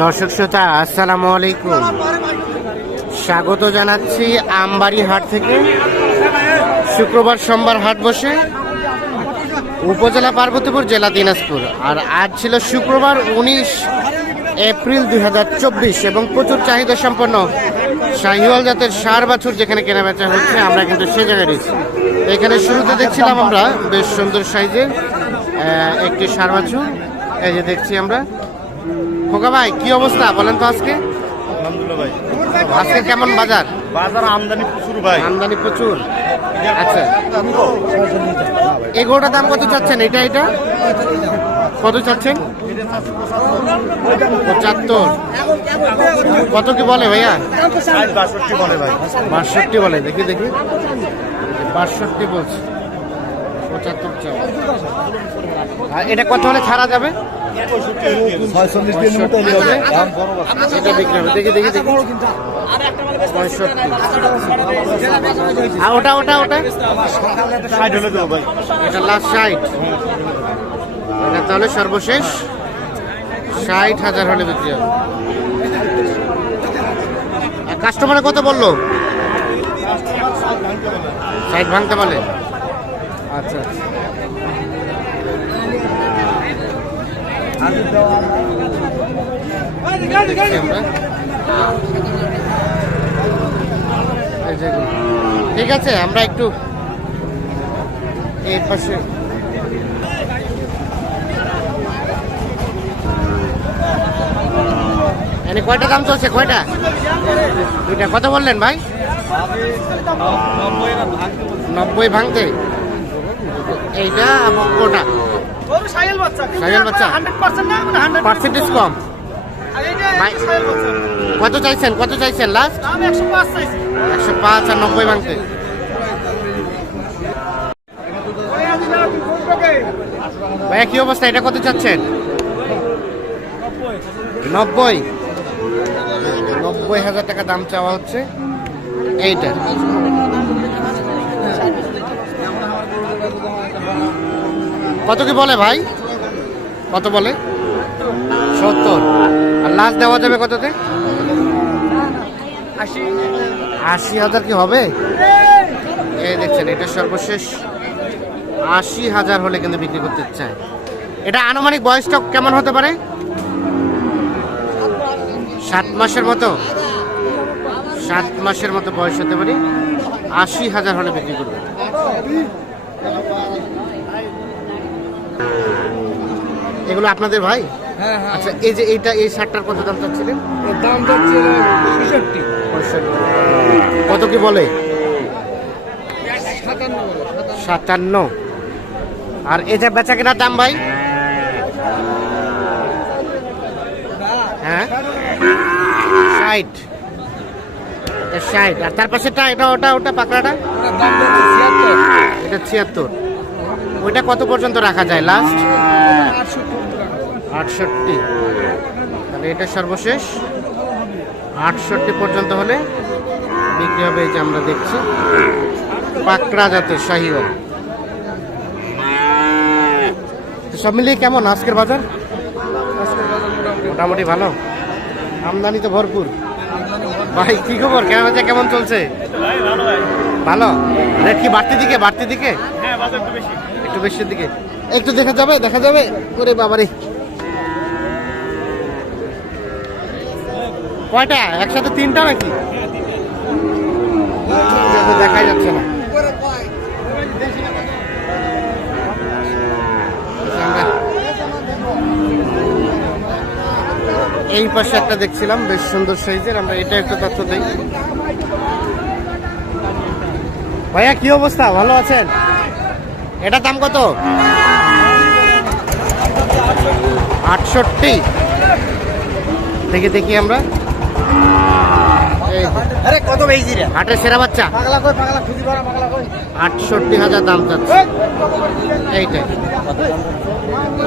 দর্শক শ্রোতা, আসসালামু আলাইকুম। স্বাগত জানাচ্ছি আমবাড়ি হাট থেকে। শুক্রবার সোমবার হাট বসে। উপজেলা পার্বতীপুর, জেলা দিনাজপুর। আর আজ ছিল শুক্রবার উনিশ এপ্রিল দু হাজার চব্বিশ এবং প্রচুর চাহিদা সম্পন্ন শাহিওয়াল জাতের সার বাছুর যেখানে কেনাবেচা হচ্ছে, আমরা কিন্তু সে জায়গায় রয়েছি। এখানে শুরুতে দেখছিলাম আমরা, বেশ সুন্দর সাইজের একটি সার বাছুর। এই যে দেখছি আমরা। খোকা ভাই কি অবস্থা? বলেন তো আজকে। আলহামদুলিল্লাহ ভাই। আজকে কেমন বাজার? বাজার আমদানি প্রচুর ভাই। আমদানি প্রচুর। আচ্ছা। এগোটার দাম কত চাচ্ছেন? এটা এটা কত চাচ্ছেন? পঁচাত্তর। কত কি বলে ভাইয়া? বাষট্টি বলে ভাই। বাষট্টি বলে দেখি দেখি। বাষট্টি বলছে। পঁচাত্তর চাও এটা কত হলে ছাড়া যাবে? ছয়চল্লিশ দিনের মতো হবে। দাম বড় এটা বিক্রি হবে। দেখি দেখি দেখি। ওটা ওটা ওটা? ষাট হলে দেবো ভাই। এটা লাস্ট ষাট। এটা তাহলে সর্বশেষ। ষাট হাজার হলে বিক্রি হবে। কাস্টমারে কত বলল? ষাট ভাঙতে বলে। আচ্ছা আচ্ছা দেখছি আমরা এই যে এগুলো। ঠিক আছে, আমরা একটু এই পাশে এনে কয়টা দাম চলছে, কয়টা? দুইটা। কত বললেন ভাই? নব্বই ভাঙতে। এইটা এবং ওটা সাইকেল বাচ্চা পার্সেন্টেজ কম। কত চাইছেন কত চাইছেন? লাস্ট একশো পাঁচ আর নব্বই ভাঙতে ভাইয়া কি অবস্থা? এটা কত চাচ্ছেন? নব্বই। নব্বই হাজার টাকা দাম চাওয়া হচ্ছে। এইটা। কত কি বলে ভাই? কত বলে? সত্তর। আর লাস্ট দেওয়া যাবে কততে? আশি হাজার কি হবে? এই দেখছেন, এটা সর্বশেষ আশি হাজার হলে কিন্তু বিক্রি করতে চায়। এটা আনুমানিক বয়সটা কেমন হতে পারে? সাত মাসের মতো। সাত মাসের মতো বয়স হতে পারে। আশি হাজার হলে বিক্রি করবে। এগুলো আপনাদের ভাই? হ্যাঁ হ্যাঁ। আচ্ছা এই যে এইটা এই শার্টটার কত দাম চাচ্ছিলেন? দাম পঁয়ষট্টি পঁয়ষট্টি। কত কি বলে? সাতান্ন আর এটা বেচা কেনার দাম ভাই? হ্যাঁ। ষাট। ষাট। আর তার পাশেটা এটা ওটা ওটা পাকড়াটা? এটা ছিয়াত্তর। ওইটা কত পর্যন্ত রাখা যায়? লাস্ট আটষট্টি। তাহলে এটা সর্বশেষ। আটষট্টি পর্যন্ত হলে বিক্রি হবে যে আমরা দেখছি। পাকড়া জাতের শাহিওয়াল। সব মিলিয়ে কেমন আজকের বাজার? মোটামুটি ভালো। আমদানি তো ভরপুর। ভাই, কি খবর? কেন বেচা কেমন চলছে? ভালো। রেট কি বাড়তি দিকে? বাড়তি দিকে? হ্যাঁ বাজার বেশি। একটু বেশির দিকে। একটু দেখা যাবে দেখা যাবে। ওরে বাবারে। কয়টা? একসাথে তিনটা নাকি? দেখাই যাচ্ছে না। এই পাশে একটা দেখছিলাম, বেশ সুন্দর সাইজের। আমরা এটা একটু তথ্য দিই। ভাইয়া, কি অবস্থা? ভালো আছেন? এটা দাম কত? আটষট্টি। দেখি দেখি আমরা। আরে কত বেশি রে? হাটের সেরা বাচ্চা। আটষট্টি হাজার দাম চাচ্ছে। এইটাই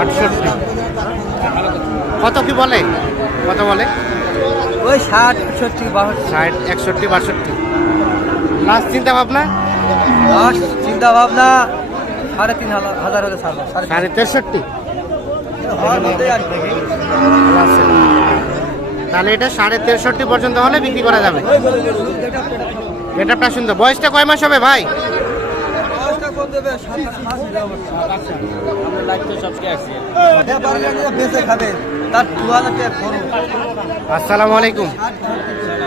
আটষট্টি। কত কি বলে? কত বলে? ওই ষাট সত্তর ষাট একষট্টি বাষট্টি। লাস্ট চিন্তা ভাবনা? দশ চিন্তা ভাবনা সাড়ে তিন হাজার হাজার হলে ছাড়বো সাড়ে সাড়ে তেষট্টি। তাহলে এটা সাড়ে তেষট্টি পর্যন্ত হলে বিক্রি করা যাবে। এটা সুন্দর বয়সটা কয় মাস হবে ভাই। আসসালামু আলাইকুম।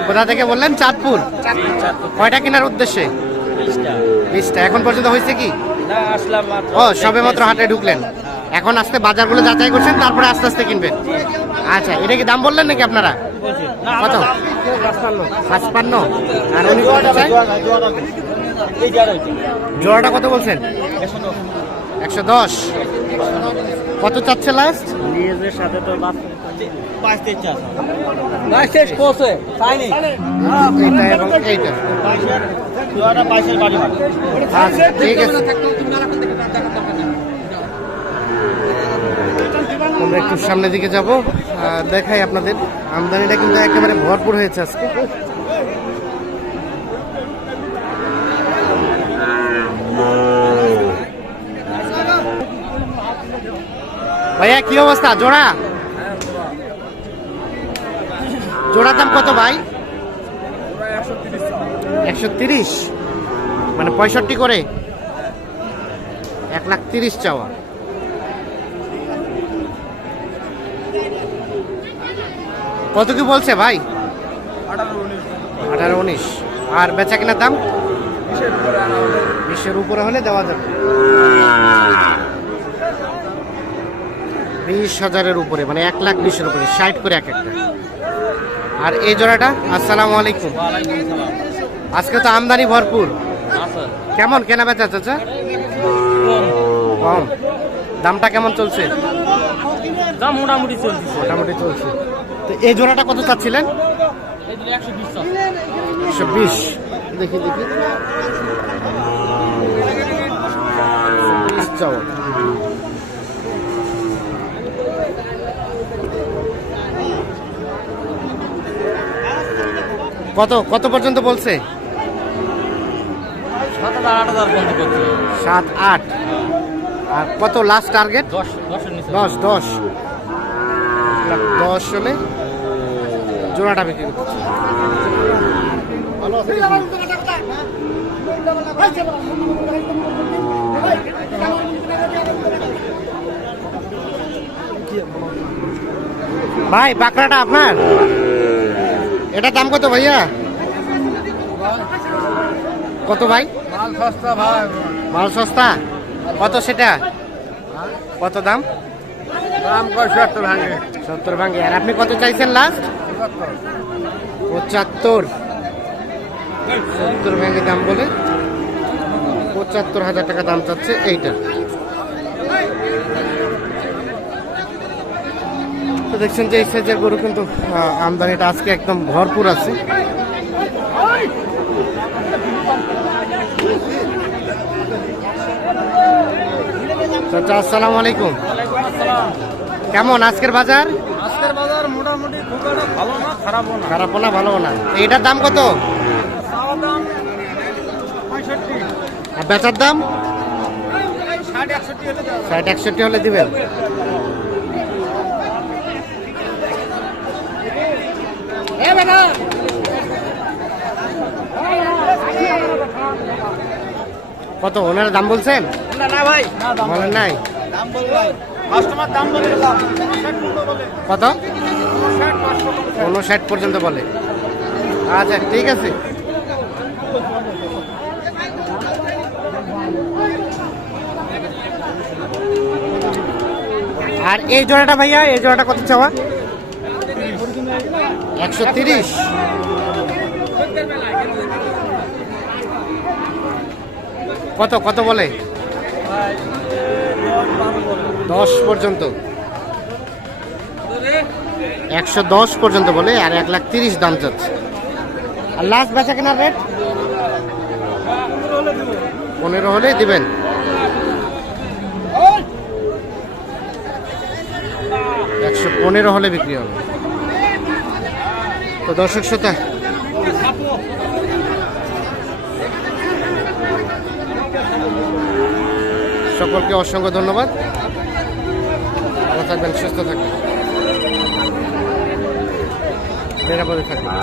কোথা থেকে বললেন? চাঁদপুর। কয়টা কেনার উদ্দেশ্যে? বিশটা। এখন পর্যন্ত হয়েছে কি? ও সবে মাত্র হাটে ঢুকলেন। এখন আসতে বাজারগুলো যাচাই করছেন তারপরে আস্তে আস্তে কিনবেন। আচ্ছা এটা কি দাম বললেন নাকি আপনারা? কত? পাঁচপান্ন আর উনি কত চাই? জোড়াটা কত বলছেন? একশো দশ। কত চাচ্ছে লাস্ট বাইশ তেইশ আমরা একটু সামনের দিকে যাব দেখাই আপনাদের। আমদানিটা কিন্তু একেবারে ভরপুর হয়েছে আজকে। ভাইয়া কি অবস্থা? জোড়া? জোড়ার দাম কত ভাই? একশো তিরিশ মানে পঁয়ষট্টি করে? এক লাখ তিরিশ চাওয়া। কত কি বলছে ভাই? আঠারো উনিশ। আর বেচা কেনার দাম? বিশের উপরে হলে দেওয়া যাবে। বিশ হাজারের উপরে মানে এক লাখ বিশের উপরে ষাট করে এক একটা। আর এই জোড়াটা? আসসালামু আলাইকুম। আজকে তো আমদানি ভরপুর। কেমন কেনা বেচা চাচা? কম। দামটা কেমন চলছে? দাম মোটামুটি চলতেছে মোটামুটি চলছে। তো এই জোড়াটা কত চাচ্ছিলেন? একশো বিশ দেখি দেখি। চাওয়া কত কত পর্যন্ত বলছে? সাত আট আর কত লাস্ট টার্গেট দশ দশ দশ। হলে জোড়াটা বিক্রি করতে ভাই পাকড়াটা আপনার? এটা দাম কত ভাইয়া? কত ভাই? মাল সস্তা ভাই। মাল সস্তা? কত সেটা? কত দাম? দাম সত্তর ভাঙে। সত্তর ভাঙ্গে আর আপনি কত চাইছেন লাস্ট পঁচাত্তর। সত্তর ভাঙ্গে দাম বলে পঁচাত্তর হাজার টাকা দাম চাচ্ছে এইটা। দেখছেন যে এই সাইজের গরু কিন্তু আমদানিটা আজকে একদম ভরপুর আছে। চাচা আসসালামু আলাইকুম। কেমন আজকের বাজার? আজকের বাজার মোটামুটি খুব একটা ভালো না খারাপও না। খারাপ না ভালো না। এইটার দাম কত? দাম আর বেচার দাম? ষাট একষট্টি হলে দিবেন। কত ওনারা দাম বলছেন? না না ভাই। বলেন নাই। দাম বল কাস্টমার দাম বলে দিলাম ষাট মতো বলে। কত? ষাট উনষাট পর্যন্ত বলে। আচ্ছা ঠিক আছে। আর এই জোড়াটা ভাইয়া এই জোড়াটা কত চাওয়া? একশো তিরিশ। কত কত বলে? দশ পর্যন্ত। একশো দশ পর্যন্ত বলে, আর এক লাখ তিরিশ দাম চাচ্ছে আর লাস্ট বেচা কেনার রেট পনেরো হলে দিবেন। একশো পনেরো হলে বিক্রি হবে। তো দর্শক শ্রোতা সকলকে অসংখ্য ধন্যবাদ। ভালো থাকবেন সুস্থ থাকবেন। নিরাপদে থাকবেন।